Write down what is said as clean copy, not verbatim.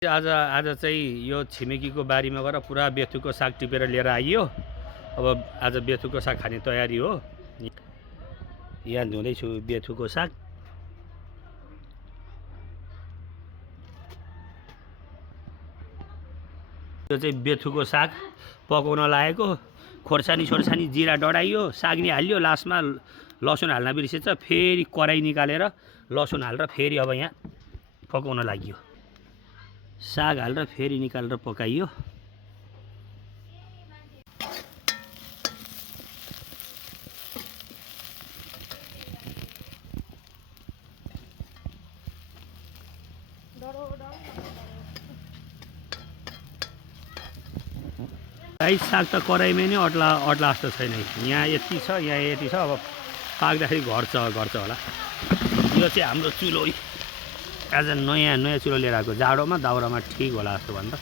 आज आज चाहिँ यो छिमेकीको बारीमा गएर पुरा बेथुको साग टिपेर लिएर आइयो। अब आज बेथुको साग खाने तयारी हो। यहाँ धुँदैछु बेथुको साग। यो चाहिँ बेथुको साग पकाउन लागेको। खोर्सानी सोर्सानी जिरा डढाइयो, साग नि हाल्यो, लास्टमा लसुन हाल्न बिर्सेछ। फेरि कराई निकालेर लसुन हालेर फेरि अब यहाँ पकाउन लाग्यो। साग हालेर फेरि निकालेर पकाइयो। गाई साग त कराईमै नै अट्ला जस्तो छैन। यहाँ यति छ, यहाँ यति छ। अब पाक्दाखेरि घट्छ होला। यो चाहिँ हाम्रो चुलो। आज नयाँ चुलो लिएर आएको। जाडोमा दाउरामा ठिक होला जस्तो भन्दा।